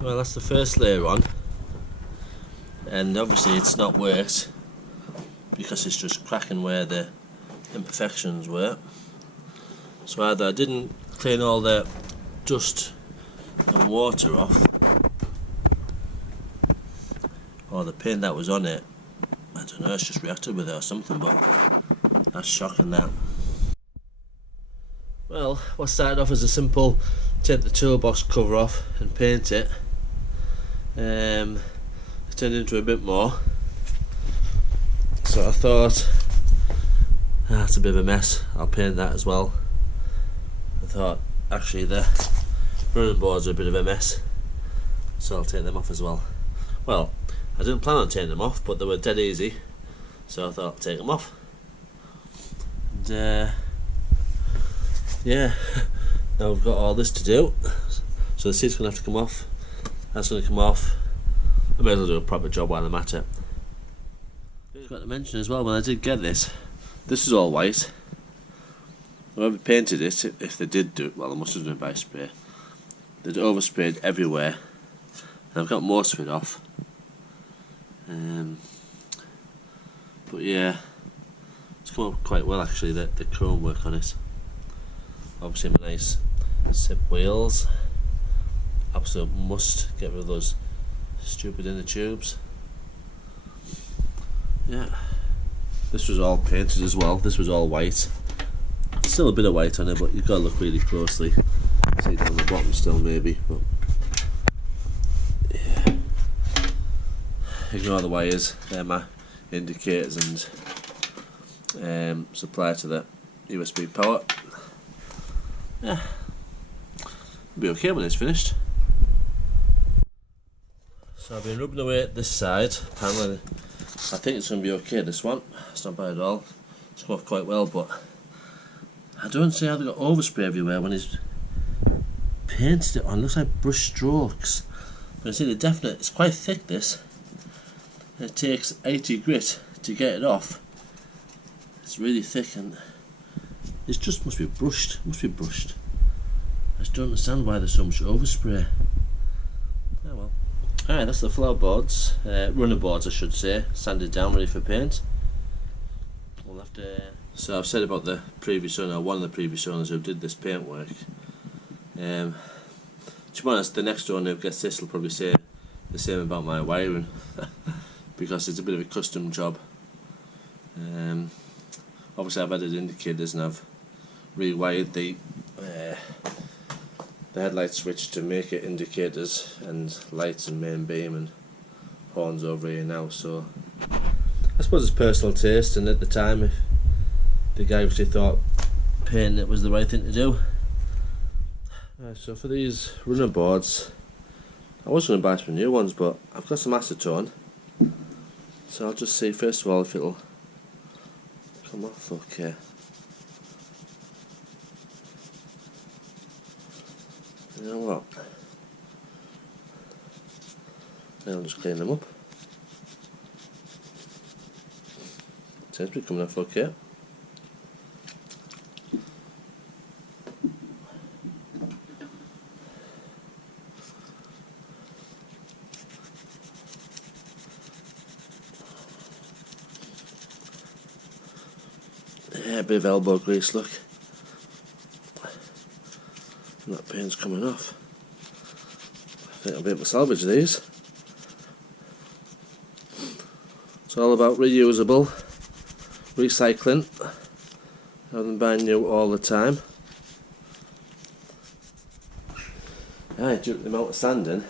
Well, that's the first layer on, and obviously it's not worked because it's just cracking where the imperfections were. So either I didn't clean all the dust and water off, or the paint that was on it, I don't know, it's just reacted with it or something, but that's shocking that. Well, what started off as a simple take the toolbox cover off and paint it, it turned into a bit more. So I thought, that's a bit of a mess, I'll paint that as well. I thought actually the running boards are a bit of a mess, so I'll take them off as well. Well, I didn't plan on taking them off, but they were dead easy, so I thought I'll take them off. And yeah, now we've got all this to do. So the seat's going to have to come off, that's going to come off. I may as well do a proper job while I'm at it. I forgot to mention as well, when I did get this is all white. Whoever painted it, if they did do it, well, they must have done it by spray. They'd oversprayed everywhere, and I've got most of it off. But yeah, it's come up quite well actually, the chrome work on it. Obviously my nice SIP wheels, absolute must get rid of those stupid inner tubes. Yeah, this was all painted as well, this was all white. Still a bit of white on it, but you've got to look really closely. See it on the bottom still maybe, but yeah. Ignore the wires, they're my indicators and supply to the USB power. Yeah, it'll be okay when it's finished. So I've been rubbing away at this side panel. I think it's going to be okay, this one. It's not bad at all. It's come off quite well, but I don't see how they got overspray everywhere when he's painted it on. It looks like brush strokes. But I see the definite, it's quite thick this. It takes 80 grit to get it off. It's really thick and it just must be brushed. I just don't understand why there's so much overspray. Oh well. Alright, that's the floorboards, runner boards I should say, sanded down ready for paint. We'll have to. So I've said about the previous owner, one of the previous owners who did this paint work. To be honest, the next owner who gets this will probably say the same about my wiring. Because it's a bit of a custom job. Obviously I've added indicators and I've rewired the headlight switch to make it indicators and lights and main beam and horns over here now, so I suppose it's personal taste, and at the time if the guy obviously thought painting it was the right thing to do. So for these runner boards, I was going to buy some new ones, but I've got some acetone. So I'll just see first of all if it'll come off okay. You know what? I'll just clean them up. Seems to be coming off okay. Yeah, a bit of elbow grease, look. And that paint's coming off. I think I'll be able to salvage these. It's all about reusable, recycling, rather than buying new all the time. Due to the amount of sanding,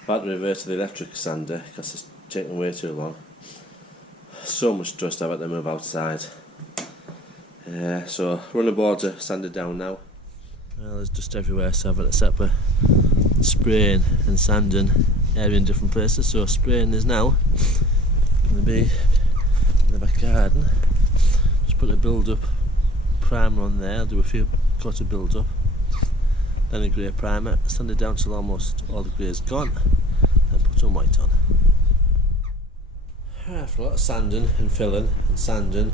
I've had to revert to the electric sander because it's taking way too long. So much dust I've had to move outside. So runner boards are sanded down now. Well, there's dust everywhere, so I've had to set up a spraying and sanding area in different places. So spraying is now going to be in the back garden. Just put a build-up primer on there. I'll do a few coats of build-up, then a grey primer, sand it down till almost all the grey is gone, and put some white on. After a lot of sanding and filling and sanding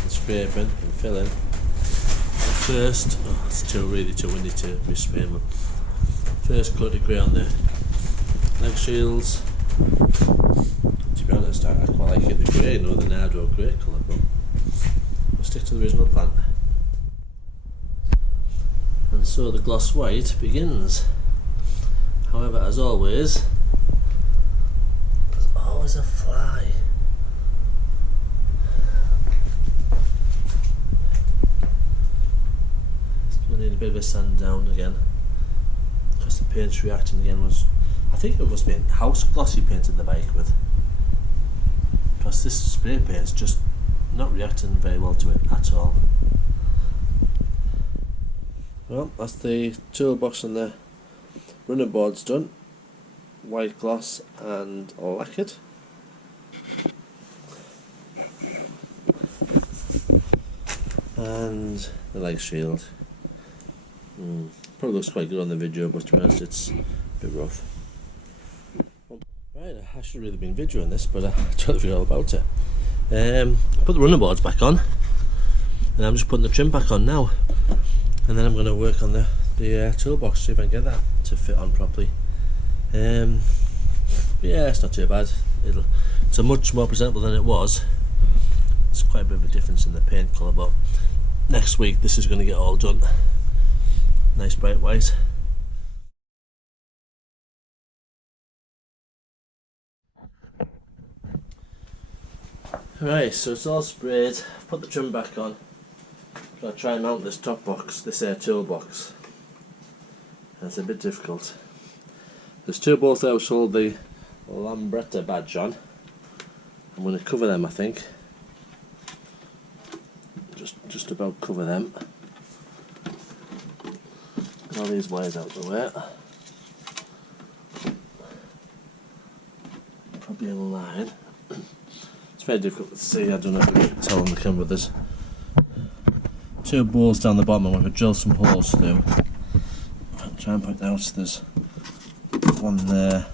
and scraping and filling, first, it's really too windy to be spraying, but first coat of grey on the leg shields. To be honest, I quite like it the grey, no, the Nardo grey colour, but we'll stick to the original plan. And so the gloss white begins. However, as always, there's always a fly. Still need a bit of a sand down again, because the paint's reacting again. I think it must be house gloss he painted the bike with, because this spray paint's just not reacting very well to it at all. Well, that's the toolbox and the runner boards done. White gloss and lacquered. And the leg shield. Probably looks quite good on the video, but to be honest it's a bit rough. Right, I should have really been videoing this, but I totally forgot all about it. Put the runner boards back on, and I'm just putting the trim back on now. And then I'm going to work on the toolbox, see if I can get that to fit on properly. Yeah, it's not too bad. It's a much more presentable than it was. It's quite a bit of a difference in the paint colour, but next week this is going to get all done. Nice bright white. Right, so it's all sprayed. I've put the trim back on. I'll try and mount this top box, this toolbox. And it's a bit difficult. There's two bolts there which hold the Lambretta badge on. I'm going to cover them, I think. Just about cover them. Get all these wires out of the way. Probably in line. It's very difficult to see, I don't know if you can tell on the camera. There's two balls down the bottom, and we're going to drill some holes through. I'll try and point out there's one there,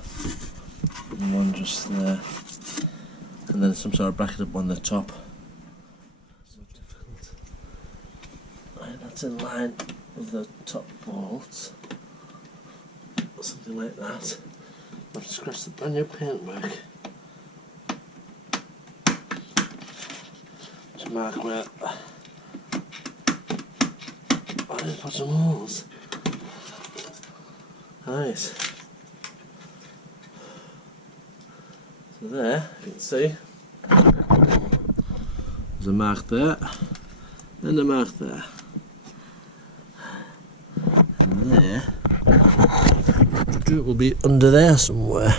and one just there, and then some sort of bracket up on the top. So difficult. Right, that's in line with the top bolts. Something like that. I've scratched the brand new paintwork. To mark where I didn't put some holes. Nice. So there, you can see there's a mark there and a mark there. And there it will be under there somewhere.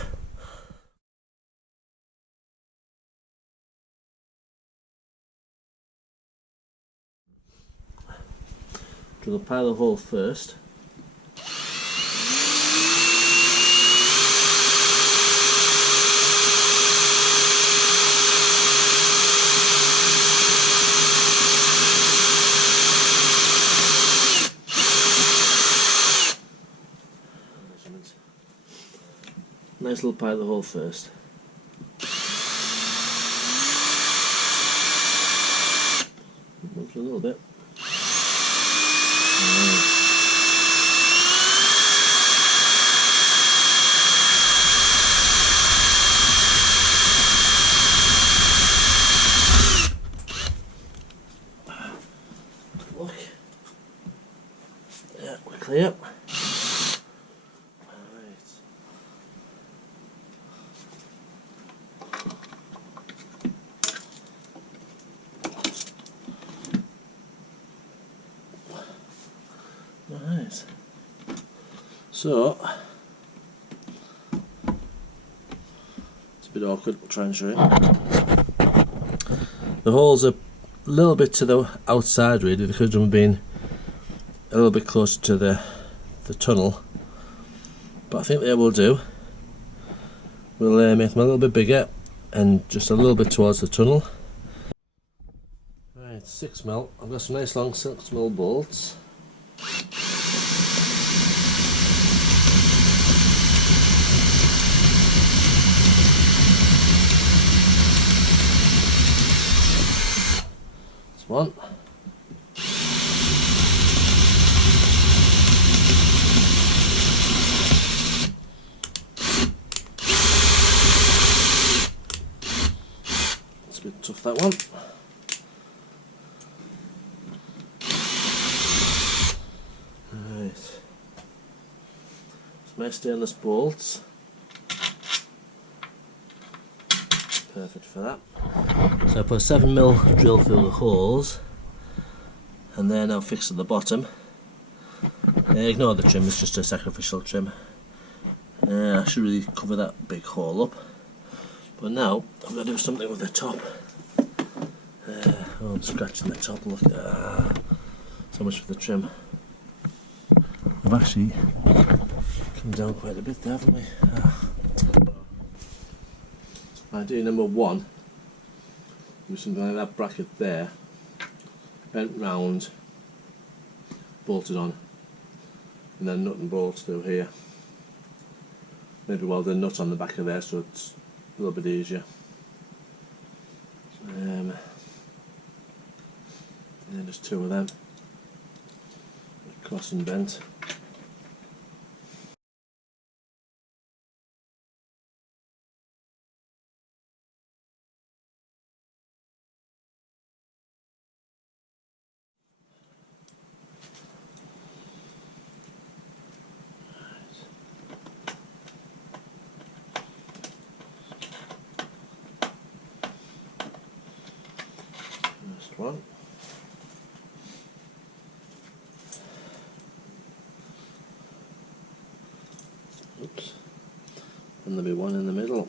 Drill a pile of hole first. Nice little pile of hole first. Move a little bit. Look. Yeah, we're clear. Right. So it's a bit awkward, we'll try and show you. The holes are a little bit to the outside really, they could have been a little bit closer to the tunnel, but I think they will do. We'll make them a little bit bigger and just a little bit towards the tunnel. Right, 6mm. I've got some nice long 6mm bolts. One. It's a bit tough, that one. Right. Some nice stainless bolts. Perfect for that. So I put a 7mm drill through the holes, and they're now fixed at the bottom. Ignore the trim, it's just a sacrificial trim. I should really cover that big hole up. But now I'm going to do something with the top. Oh, I'm scratching the top, look. So much for the trim. We've actually come down quite a bit there, haven't we? Idea number one was something like that bracket there, bent round, bolted on, and then nut and bolts through here. Maybe weld a nut on the back of there so it's a little bit easier. And then just two of them, cross and bent. First one. Oops. And there'll be one in the middle.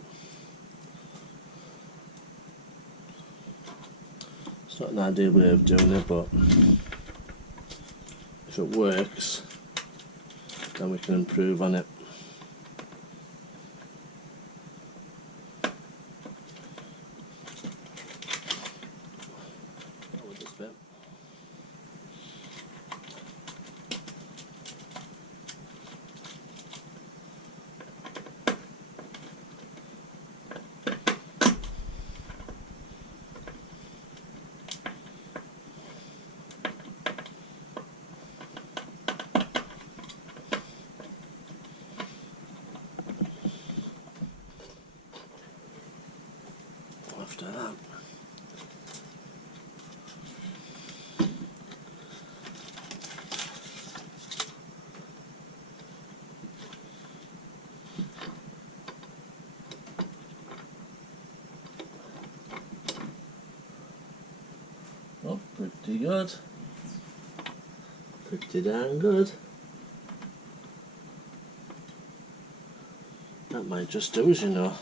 It's not an ideal way of doing it, but if it works, then we can improve on it. With this bit. After that, oh, pretty good, pretty darn good. That might just do us, you know.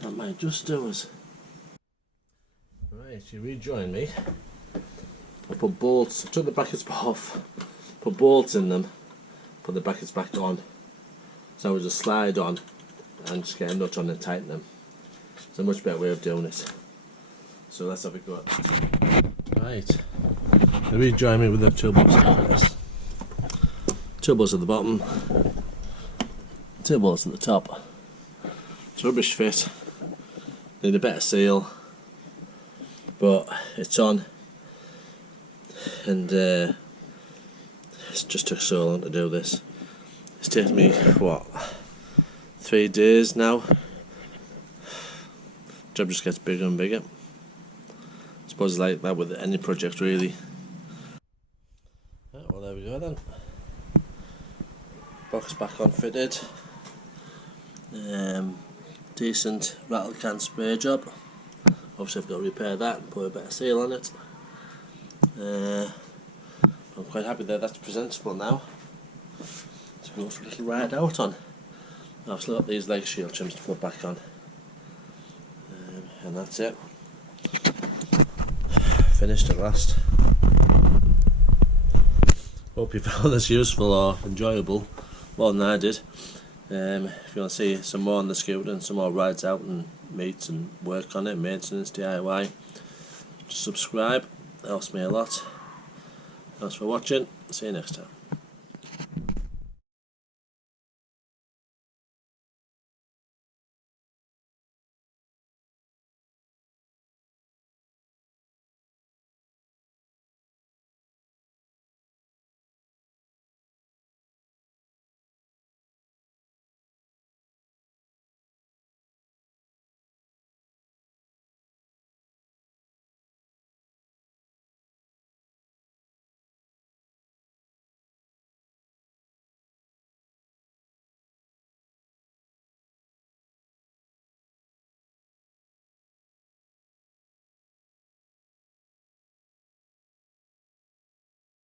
That might just do us. Right, you rejoin me. I put bolts, I took the brackets off, put bolts in them, put the brackets back on. So I would just slide on and just get a nut on and tighten them. It's a much better way of doing it. So let's have a go. Right, you rejoin me with the toolbox first. Toolbox at the bottom, toolbox at the top. It's a rubbish fit. Need a better seal, but it's on, and it just took so long to do this. It's taken me, what, 3 days now. Job just gets bigger and bigger. I suppose it's like that with any project, really. Right, well, there we go then. Box back on fitted. Decent rattle can spray job. Obviously I've got to repair that and put a better seal on it. I'm quite happy that that's presentable now to go for a little ride out on. I've still got these leg shield trims to put back on, and that's it. Finished at last. Hope you found this useful or enjoyable, more than I did. If you want to see some more on the scooter and some more rides out and meets and work on it, maintenance, DIY, just subscribe, it helps me a lot. Thanks for watching, see you next time.